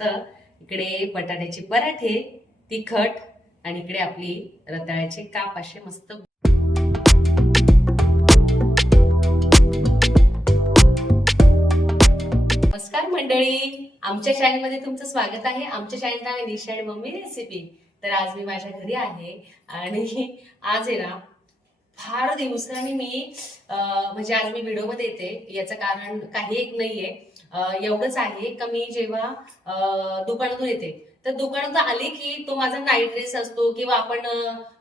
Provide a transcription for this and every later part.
मस्त इकडे बटाट्याचे पराठे तिखट आणि इकडे आपली रताळ्याचे काप असे मस्त. नमस्कार मंडळी, आमच्या चॅनलमध्ये तुमचं स्वागत आहे. आमच्या चॅनल नाव आहे निशा आणि मम्मी रेसिपी. तर आज मी माझ्या घरी आहे आणि आज आहे ना फार दिवसांनी मी म्हणजे आज मी व्हिडिओ मध्ये येते. याचं कारण काही एक नाहीये, एवढंच आहे का मी जेव्हा दुकानातून येते तर दुकानात आली की तो माझा नाईट ड्रेस असतो किंवा आपण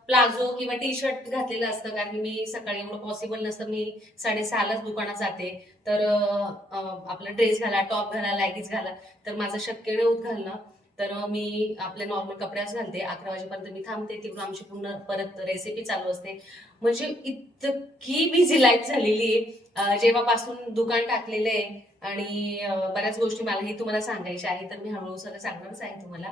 प्लाझो किंवा टी शर्ट घातलेलं असतं, कारण मी सकाळी एवढं पॉसिबल नसतं. मी 6:30लाच दुकानात जाते, तर आपला ड्रेस घाला, टॉप घाला, लॅगिन्स घाला, तर माझं शक्य नाही होत घालणं. तर मी आपल्या नॉर्मल कपड्याच घालते. 11 वाजेपर्यंत मी थांबते, तिकडून आमची पूर्ण परत रेसिपी चालू असते. म्हणजे इतकी बिझी लाईफ झालेली आहे जेव्हापासून दुकान टाकलेलं आहे. आणि बऱ्याच गोष्टी मलाही तुम्हाला सांगायच्या आहे, तर मी हळूहळू सगळं सांगणारच आहे तुम्हाला.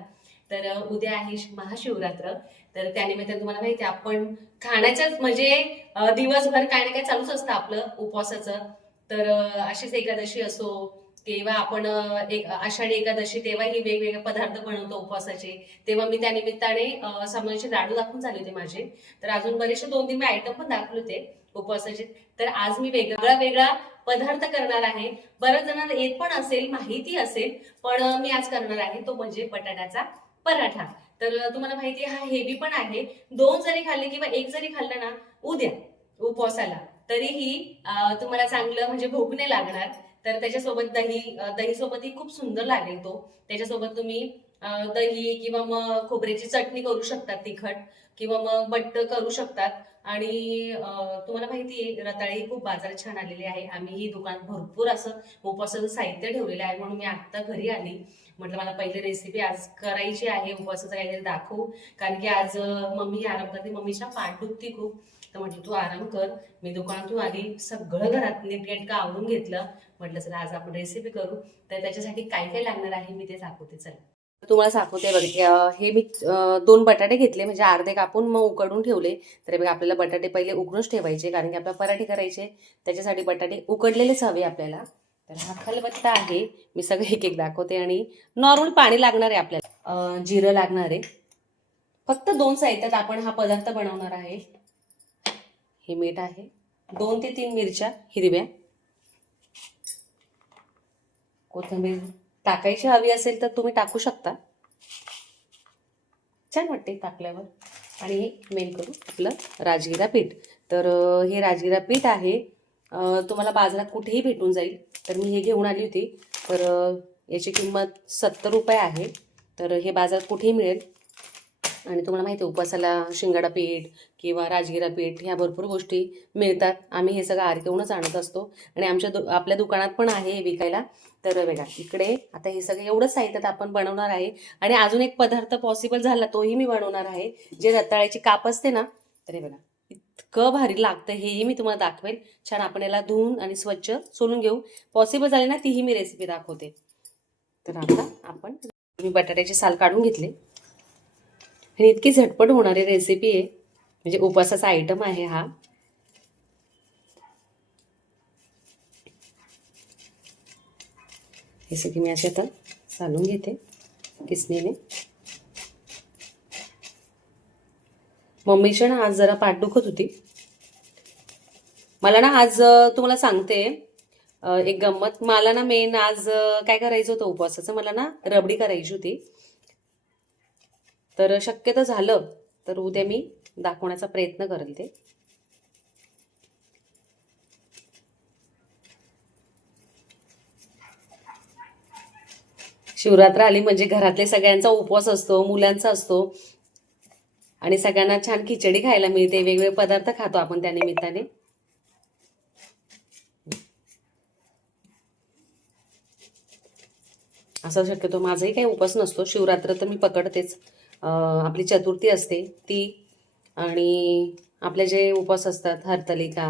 तर उद्या आहे महाशिवरात्र, तर त्यानिमित्ताने तुम्हाला माहिती आहे आपण खाण्याच्याच म्हणजे दिवसभर काय ना काय चालूच असतं आपलं उपवासाचं. तर अशीच एकादशी असो किंवा आपण एक आषाढी एकादशी तेव्हाही वेगवेगळे पदार्थ बनवतो उपवासाचे. तेव्हा मी त्या निमित्ताने साबुदाण्याचे लाडू दाखवून झाले होते माझे. तर अजून बरेचसे 2-3 मी आयटम पण दाखवले होते उपवासाचे. तर आज मी वेगळा पदार्थ करणार आहे. बऱ्याच जणांना येत पण असेल, माहिती असेल, पण मी आज करणार आहे तो म्हणजे बटाट्याचा पराठा. तर तुम्हाला माहिती आहे हा हेवी पण आहे. 2 जरी खाल्ले किंवा 1 जरी खाल्लं ना उद्या उपवासाला, तरीही तुम्हाला चांगलं म्हणजे भूक नाही लागणार. तर त्याच्यासोबत दही सोबतही खूप सुंदर लागेल तो. त्याच्यासोबत तुम्ही दही किंवा मग खोबऱ्याची चटणी करू शकतात तिखट, किंवा मग बट्ट करू शकतात. आणि तुम्हाला माहिती आहे रताळी खूप बाजारात छान आलेली आहे. आम्ही ही दुकान भरपूर असं उपवासाचं साहित्य ठेवलेलं आहे, म्हणून मी आता घरी आली. म्हटलं मला पहिली रेसिपी आज करायची आहे, उपवासाचं काहीतरी दाखवू. कारण की आज मम्मी आराम करते, मम्मीच्या पाठ दुखती खूप. तर म्हटलं तू आराम कर. मी दुकानातून आली, सगळं घरात नीटनेटकं आवरून घेतलं. म्हटलं चला आज आपण रेसिपी करू. तर त्याच्यासाठी काय काय लागणार आहे मी ते दाखवते. चला तुम्हाला सांगते बघा. हे मी 2 बटाटे घेतले, म्हणजे अर्धे कापून मग उकडून ठेवले. तर बघा आपल्याला बटाटे पहिले उकडूनच ठेवायचे, कारण की आपल्याला पराठे करायचे. त्याच्यासाठी बटाटे उकडलेलेच हवे आपल्याला. तर हा खलबत्ता आहे, मी सगळे एक एक दाखवते. आणि नॉर्मल पाणी लागणार आहे आपल्याला, जिरं लागणार आहे. फक्त 2 साहित्यात आपण हा पदार्थ बनवणार आहे. हे मीठ आहे, 2 ते 3 मिरच्या हिरव्या, कोथिंबीर टाकायची हवी असेल तर तुम्ही टाकू शकता, छान वाटते टाकल्यावर. आणि हे मेन करू आपलं राजगिरा पीठ. तर हे राजगिरा पीठ आहे, तुम्हाला बाजारात कुठेही भेटून जाईल. तर मी हे घेऊन आली होती. तर याची किंमत 70 रुपये आहे. तर हे बाजारात कुठेही मिळेल. आणि तुम्हाला माहिती आहे उपवासाला शिंगाडा पीठ किंवा राजगिरा पीठ ह्या भरपूर गोष्टी मिळतात. आम्ही हे सगळं आरकेहूनच आणत असतो, आणि आपल्या दुकानात पण आहे हे विकायला. तर बघा इकडे आता हे सगळं एवढंच साहित्यात आपण बनवणार आहे. आणि अजून एक पदार्थ पॉसिबल झाला तोही मी बनवणार आहे, जे रताळ्याची काप असते ना. तर हे बघा इतकं भारी लागतं, हेही मी तुम्हाला दाखवेल. छान आपण याला धुवून आणि स्वच्छ सोलून घेऊ. पॉसिबल झाले ना तीही मी रेसिपी दाखवते. तर आता आपण मी बटाट्याची साल काढून घेतले. आणि इतकी झटपट होणारी रेसिपी आहे, म्हणजे उपवासाचा आयटम आहे हा. हे सगळी मी असे आता चालून घेते किसणीने. मम्मीच्या ना आज जरा पाठ दुखत होती. मला ना आज तुम्हाला सांगते एक गंमत. मला ना मेन आज काय करायचं होतं उपवासाचं, मला ना रबडी करायची होती. तर शक्यतो झालं तर उद्या मी दाखवण्याचा प्रयत्न करेल ते. शिवरात्र आली म्हणजे घरातले सगळ्यांचा उपवास असतो, मुलांचा असतो, आणि सगळ्यांना छान खिचडी खायला मिळते. वेगवेगळे पदार्थ खातो आपण त्या निमित्ताने. असं शक्यतो माझाही काही उपवास नसतो. शिवरात्र तर मी पकडतेच. आपली चतुर्थी असते ती, आणि आपले जे उपवास असतात हरतालिका,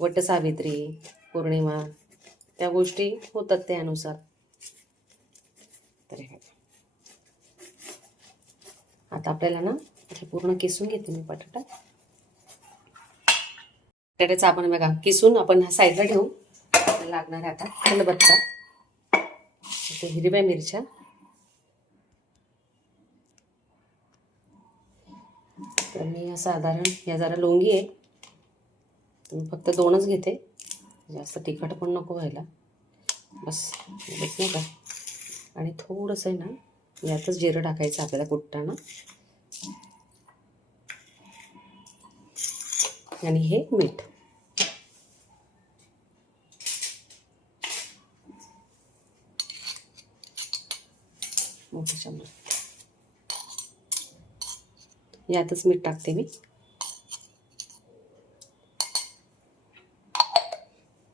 वटसावित्री, पौर्णिमा, त्या गोष्टी होतात त्यानुसार. तर आता आपल्याला ना पूर्ण किसून घेते मी बटाटा. बटाट्याचा आपण बघा किसून आपण साईडला ठेवू. लागणार आहे आता खलबत्ता, हिरव्या मिरच्या, तर मी साधारण या जरा लोंगी आहे, मी फक्त 2च घेते, जास्त तिखट पण नको व्हायला, बस नाही का. आणि थोडंसं आहे ना यातच जिरं टाकायचं आपल्याला कुटताना, आणि हे मीठ. मोठं चमच यातच मीठ टाकते मी.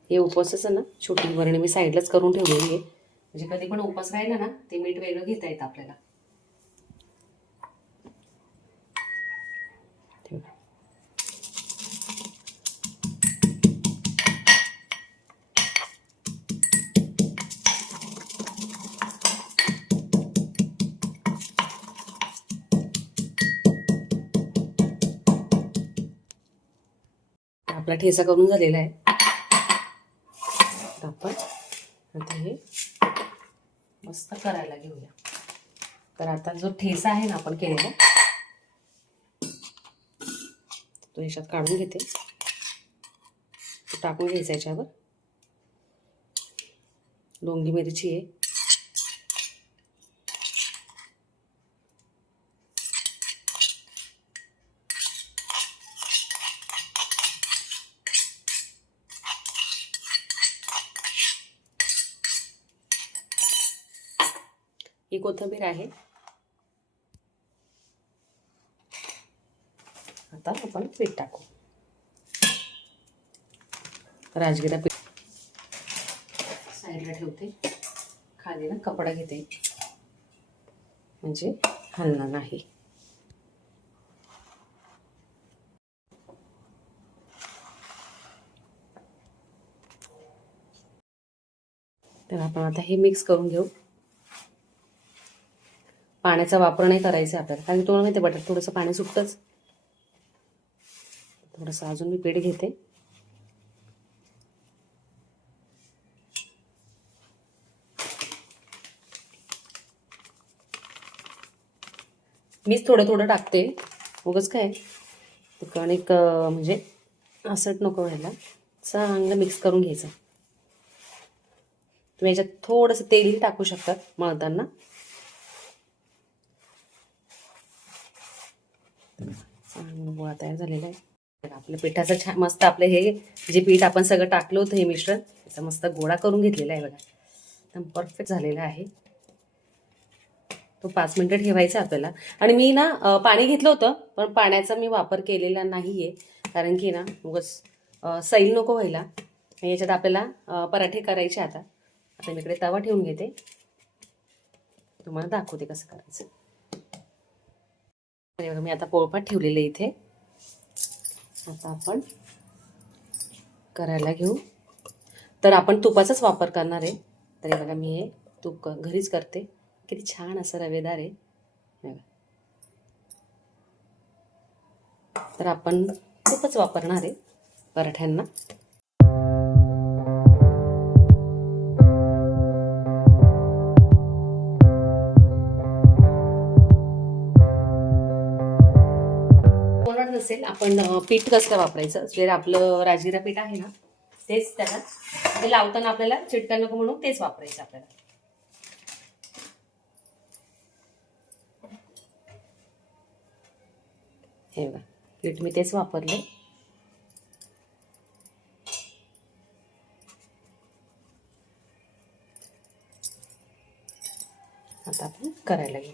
हे उपवासाचं ना छोटी बरणी मी साईडलाच करून ठेवलेली आहे, म्हणजे कधी पण उपवास राहिला ना ते मीठ वेगळं घेता येतं आपल्याला. आपला ठेचा करून झालेला आहे. आपण आता हे मस्त करायला घेऊया. तर आता जो ठेचा आहे ना आपण केलेला तो ह्याच्यात काढून घेते, टाकून घ्यायचा याच्यावर. लोंगी मिरची आहे, ही कोथिंबीर आहे. आता आपण पीठ टाकू. राजगिरा पीठ साईडला ठेवते, खाली ना कपडा घेते म्हणजे हलणार नाही. तर आपण आता हे मिक्स करून घेऊ. पाण्याचा वापर नाही करायचा आपल्याला, कारण तुम्हाला माहिती बटाट थोडंसं पाणी सुटतंच. थोडंसं अजून मी पीठ घेते. मीच थोडं थोडं टाकते, उगाच काय ते कणिक म्हणजे असट नको व्हायला. चांगलं मिक्स करून घ्यायचं. तुम्ही याच्यात थोडंसं तेलही टाकू शकतात मळताना. चांगलं गोळा तयार झालेला आहे. आपल्या पिठाचं छान मस्त आपलं हे जे पीठ आपण सगळं टाकलं होतं हे मिश्रण त्याचा मस्त गोळा करून घेतलेला आहे बघा. एकदम परफेक्ट झालेला आहे. तो 5 मिनिटं ठेवायचा आपल्याला. आणि मी ना पाणी घेतलं होतं, पण पाण्याचा मी वापर केलेला नाही आहे, कारण की ना उगाच सैल नको व्हायला. याच्यात आपल्याला पराठे करायचे. आता मी इकडे तवा ठेवून घेते, तुम्हाला दाखवते कसं करायचं. मी आता पोळपाट ठेवलेलं इथे. आता आपण करायला घेऊ. तर आपण तुपाचाच वापर करणार आहे. तरी बघा मी हे तूप घरीच करते. किती छान असं रवेदार आहे. तर आपण तूपच वापरणार आहे पराठ्यांना. नसेल आपण पीठ कसं वापरायचं, जे आपलं राजगिरा पीठ आहे ना तेच त्याला ते लावताना आपल्याला चिटका नको म्हणून तेच वापरायचं आपल्याला. हे बघा पीठ मी तेच वापरले. आता आपण करायला घेऊ.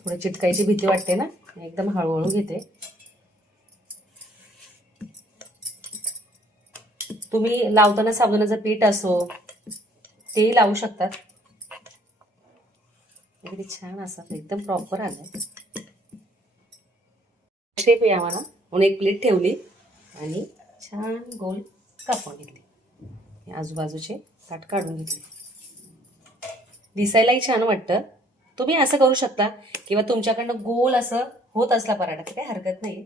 थोडी चिटकायची भीती वाटते ना, एकदम हळूहळू घेते. तुम्ही लावताना साबुदाण्याचं पीठ असो तेही लावू शकतात. किती छान असं एकदम प्रॉपर आलंय शेप यावा ना म्हणून एक प्लेट ठेवली आणि छान गोल कापून घेतली. आजूबाजूचे काट काढून घेतले. दिसायलाही छान वाटतं. तुम्ही असं करू शकता किंवा तुमच्याकडनं गोल असं होत असला पराठा तर काही हरकत नाही.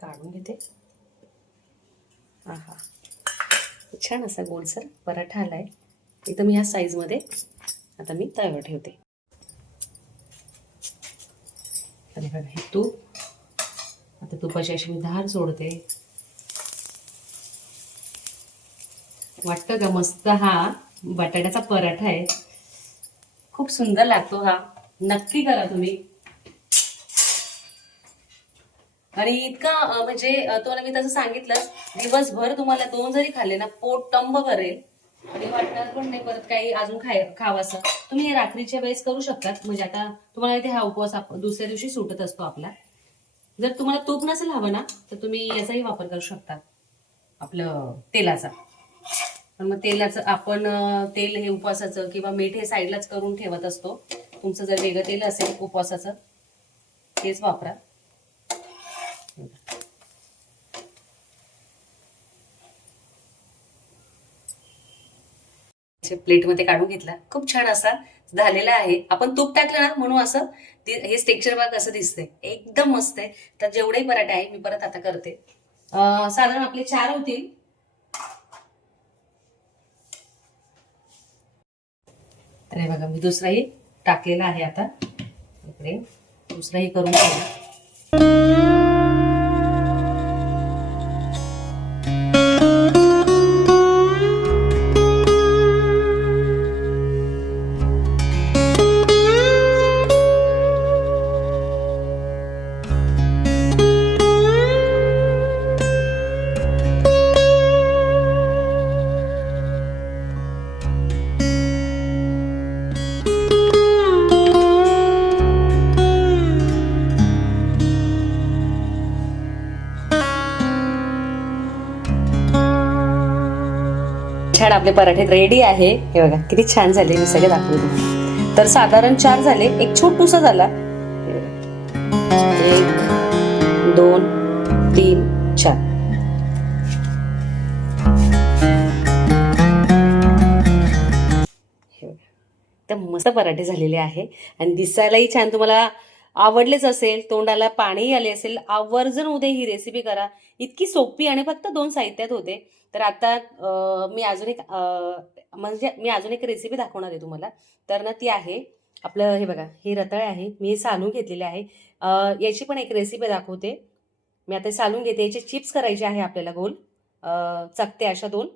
काढून घेते. आहा, छान असा गोडसर पराठा आला आहे. इथं मी ह्या साईजमध्ये आता मी तव्यावर ठेवते. आणि बघा हे तूप, आता तुपाची अशी मी धार सोडते. वाटतं का मस्त हा बटाट्याचा पराठा आहे. खूप सुंदर लागतो हा, नक्की करा तुम्ही. आणि इतका म्हणजे तुम्हाला मी तसं सांगितलं, दिवसभर तुम्हाला 2 जरी खाल्ले ना पोट टंब भरेल आणि वाटणार पण नाही परत काही अजून खावंसं. तुम्ही हे रात्रीच्या वेळेस करू शकतात. म्हणजे आता तुम्हाला इथे हा उपवास दुसऱ्या दिवशी सुटत असतो आपला. जर तुम्हाला तूप नसेल हवं ना तर तुम्ही याचाही वापर करू शकता, आपलं तेलाचा. पण मग तेलाचं आपण तेल हे उपवासाचं किंवा मीठ हे साईडलाच करून ठेवत असतो. तुमचं जर वेगळं तेल असेल उपवासाचं तेच वापरा. प्लेटमध्ये काढून घेतला. खूप छान असा झालेला आहे. आपण तूप टाकलं ना म्हणून असं हे स्ट्रक्चर बघा कसं दिसतंय, एकदम मस्त आहे. तर जेवढेही पराठे आहे मी परत आता करते. साधारण आपले 4 होतील. तर हे बघा मी दुसराही टाकलेला आहे. आता इकडे दुसराही करून घेऊ. छान आपले पराठे रेडी आहे. हे बघा किती छान झाले, मी सगळे दाखवले तुम्हाला. तर साधारण 4 झाले, एक छोटूसा झाला. 1 2 3 4. तर मस्त पराठे झालेले आहे आणि दिसायलाही छान. तुम्हाला आवडलेच असेल, तोंडाला पाणीही आले असेल. आवर्जून उद्या ही रेसिपी करा. इतकी सोपी आणि फक्त 2 साहित्यात होते. तर आता मी अजून एक रेसिपी दाखवणार आहे तुम्हाला. तर ना ती आहे आपलं हे बघा, हे रताळे आहे. मी हे सालून घेतलेले आहे. याची पण एक रेसिपी दाखवते. मी आता सालून घेते. याचे चिप्स करायचे आहे आपल्याला गोल चकते अशा 2.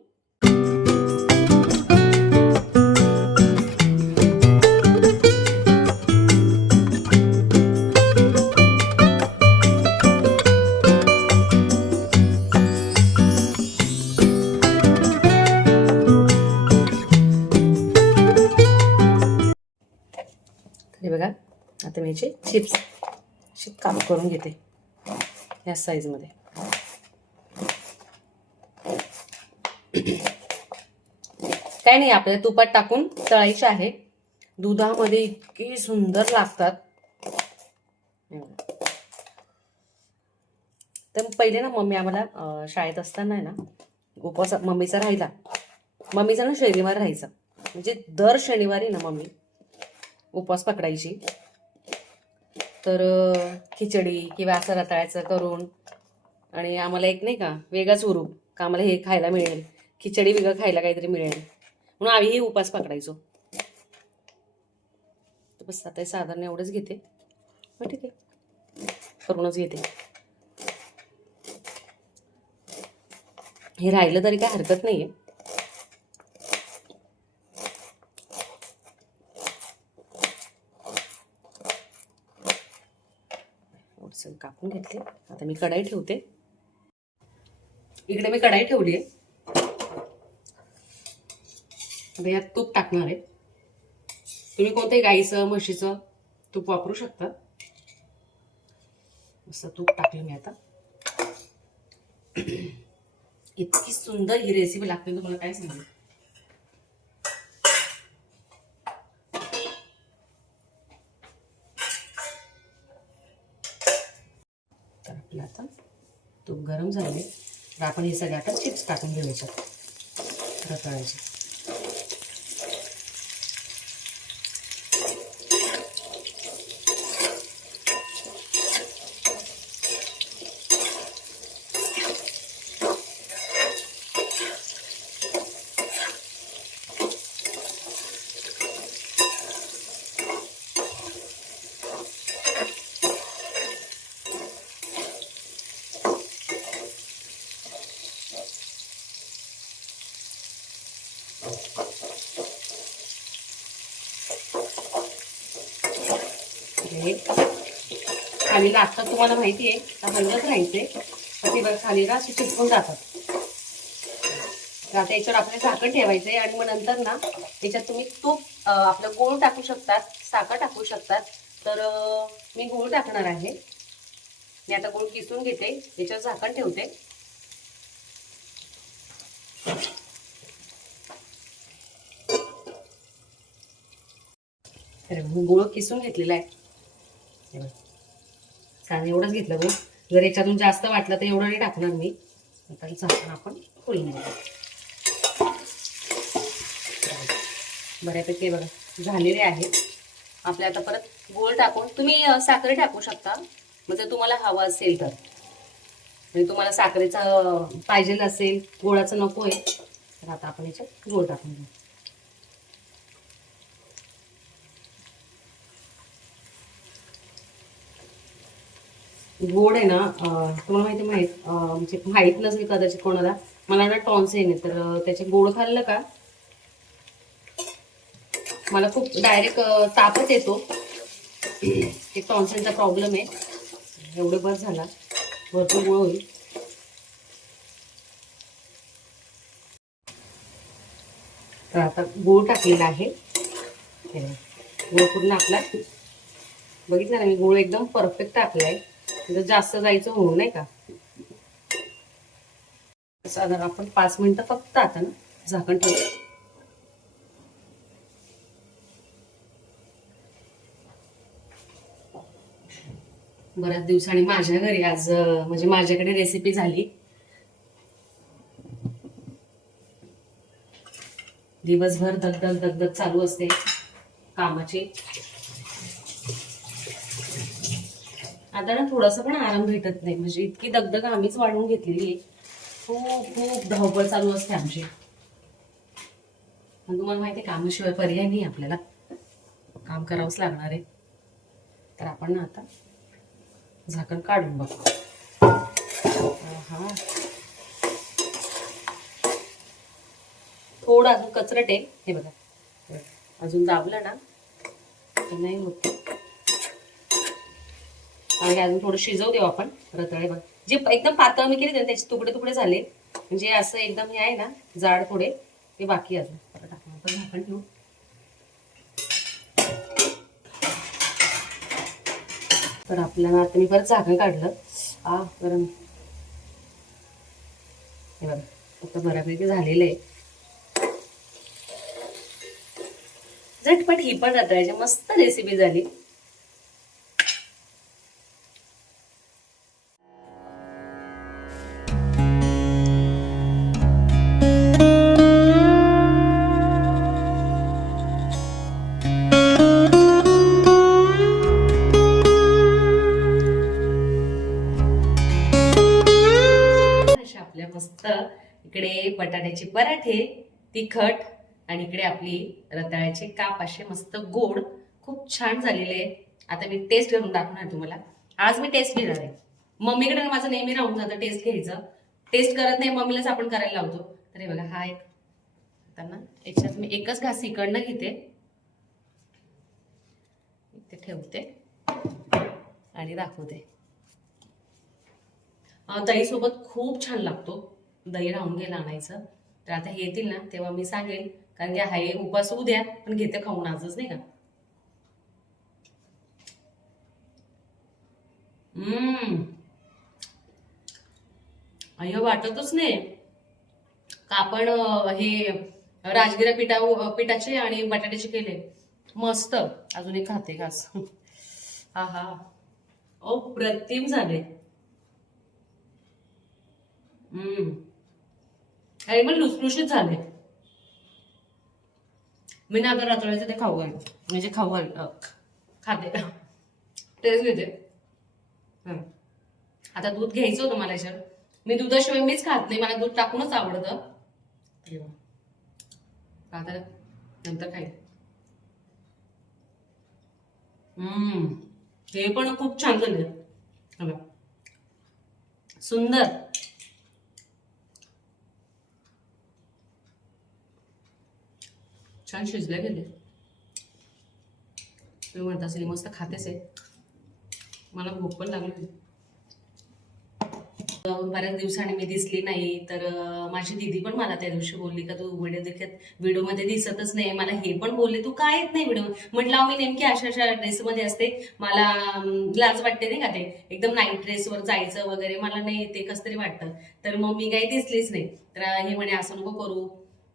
हे बघा आता मी याचे चिप्स असे काप करून घेते या साईजमध्ये. काय नाही, आपल्याला तुपात टाकून तळायचे आहे. दुधामध्ये इतकी सुंदर लागतात. तर पहिले ना मम्मी आम्हाला शाळेत असताना आहे ना उपवास मम्मीचा राहिला. मम्मीचा ना शनिवार राहायचा, म्हणजे दर शनिवारी ना मम्मी उपवास पकडायची. तर खिचडी किंवा असं रताळ्याचं करून आणि आम्हाला एक नाही का वेगळाच हुरूप का आम्हाला हे खायला मिळेल, खिचडी वेगळं खायला काहीतरी मिळेल म्हणून आम्हीही उपवास पकडायचो. तर बस आता साधारण एवढंच घेते. मग ठीक आहे, करूनच घेते. हे राहिलं तरी काय हरकत नाही आहे. कापून घेतले. आता मी कढाई ठेवते. इकडे मी कढाई ठेवली आहे. आता यात तूप टाकणार आहे. तुम्ही कोणत्याही गाईचं म्हशीचं तूप वापरू शकता. असं तूप टाकलं मी आता. इतकी सुंदर ही रेसिपी लागते तुम्हाला काय सांगू. तर आपलं आता तूप गरम झाले तर आपण हे सगळे आता चिप्स टाकून घेऊ याच्यात रताळ्याचे. हे खाली लागतात तुम्हाला माहिती आहे, तर हलवत राहायचे तर ते बघा खाली ना असे चिटकून जातात. तर आता याच्यावर आपल्याला झाकण ठेवायचंय आणि मग नंतर ना याच्यात तुम्ही तूप आपलं गूळ टाकू शकतात, साखर टाकू शकतात. तर मी गूळ टाकणार आहे. मी आता गूळ किसून घेते, याच्यावर झाकण ठेवते. तर मी गूळ किसून घेतलेला आहे. छान एवढंच घेतलं गूळ. जर याच्यातून जास्त वाटलं तर एवढं नाही टाकणार मी. आता झाकण आपण खोलून घेऊ. बऱ्यापैकी बघा झालेले आहे आपले. आता परत गूळ टाकून तुम्ही साखर टाकू शकता, म्हणजे तुम्हाला हवं असेल तर. म्हणजे तुम्हाला साखरेचा पाहिजे असेल, गोळाचं नको आहे, तर आता आपण याच्यात गूळ टाकून घेऊ. गोड आहे ना, तुम्हाला म्हणजे माहित नसेल कदाचित कोणाला, मला ना टॉन्सिल आहे, तर त्याचे गोड खाल्लं का मला खूप डायरेक्ट तापच येतो. एक टॉन्सिलचा प्रॉब्लेम आहे. एवढं बस झाला, भरपूर गोळ होईल. तर आता गूळ टाकलेला आहे. गूळ पूर्ण आपला बघितलं ना, मी गूळ एकदम परफेक्ट टाकलाय, म्हणजे जास्त जायचं होऊ नाही का. साधारण आपण 5 मिनिटं फक्त आता ना झाकण ठेवू. बऱ्याच दिवसांनी माझ्या घरी आज म्हणजे माझ्याकडे रेसिपी झाली. दिवसभर दगदग दगदग चालू असते कामाची. आता ना थोडासा पण आराम भेटत नाही, म्हणजे इतकी दगदग आम्हीच वाढवून घेतलेली आहे. खूप खूप धावपळ चालू असते आमची. पण तुम्हाला माहिती आहे, कामाशिवाय पर्याय नाही, आपल्याला काम करावंच लागणार आहे. तर आपण ना आता झाकण काढून बघू. हा, थोडं अजून कचरट आहे हे बघा. अजून दाबलं ना तर नाही होत. आणि अजून थोडं शिजवू देऊ आपण. रताळे बघ जे एकदम पातळ मी केले त्याचे तुकडे तुकडे झाले, म्हणजे असं एकदम हे आहे ना जाड थोडे, ते बाकी अजून. परत आपण झाकण ठेवू. तर आपल्याला आता मी परत झाकण काढलं. गरम हे बघा, आता बऱ्यापैकी झालेलं आहे. झटपट ही पण रताळ्याची मस्त रेसिपी झाली. आपल्या मस्त इकडे बटाट्याचे पराठे तिखट, आणि इकडे आपली रताळ्याचे काप असे मस्त गोड, खूप छान झालेले आहे. आता मी टेस्ट करून दाखवणार तुम्हाला. आज मी टेस्ट घेणार आहे. मम्मीकडे माझं नेहमी राहून जातं टेस्ट घ्यायचं. टेस्ट करत नाही, मम्मीलाच आपण करायला लावतो. तर हे बघा, हा एक आता ना याच्यात मी एकच घास इकडनं घेते, इथे ठेवते आणि दाखवते. दही सोबत खूप छान लागतो. दही राहून गेलं आणायचं. तर आता हे येतील ना तेव्हा मी सांगेल, कारण की हाय उपास उद्या, पण घेते खाऊन आजच नाही का. अय्यो, वाटतच नाही का आपण हे राजगिरा पिठाचे आणि बटाट्याचे केले. मस्त. अजून एक खाते घास. हा हा, ओ प्रतिम झाले. आणि मग लुसलुशीत झाले. मी ना आता रात्रीचं ते खाऊ घाल, म्हणजे खाऊ घाल खाते, तेच घेते. आता दूध घ्यायचं होतं मला याच्यावर. मी दुधाशिवाय मीच खात नाही, मला दूध टाकूनच आवडतं. आता नंतर खाईल. हे पण खूप छान झाले, सुंदर. छान शिजले गेले. तुम्ही म्हणता असेल मस्त खातेच आहे, मला भूक पण लागली. बऱ्याच दिवसांनी मी दिसली नाही तर माझी दीदी पण मला त्या दिवशी बोलली का तू व्हिडिओमध्ये दिसतच नाही. मला हे पण बोलले तू काय येत नाही व्हिडिओ. म्हटलं मी नेमकी अशा अशा ड्रेसमध्ये असते, मला लाज वाटते नाही का ते एकदम नाईट ड्रेसवर जायचं वगैरे, मला नाही ते कसं तरी वाटतं. तर मग मी काही दिसलीच नाही. तर हे म्हणे असं नको करू,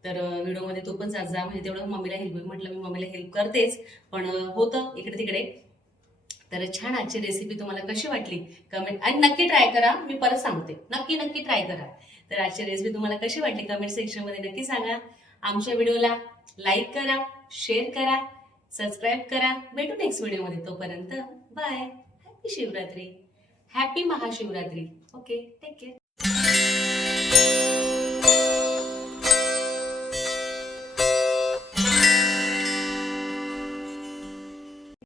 तर व्हिडिओमध्ये तू पण जात जा, म्हणजे तेवढं मम्मीला हेल्प होईल. म्हटलं मी मम्मीला हेल्प करतेच, पण होतं इकडे तिकडे. तर छान आजची रेसिपी तुम्हाला कशी वाटली कमेंट, आणि नक्की ट्राय करा, मी परत सांगते नक्की नक्की ट्राय करा. तर आजची रेसिपी तुम्हाला कशी वाटली कमेंट सेक्शनमध्ये नक्की सांगा. आमच्या व्हिडिओला लाईक करा, शेअर करा, सबस्क्राईब करा. भेटू नेक्स्ट व्हिडिओमध्ये. तोपर्यंत bye. Happy Shivratri, happy Mahashivratri. Okay, take care.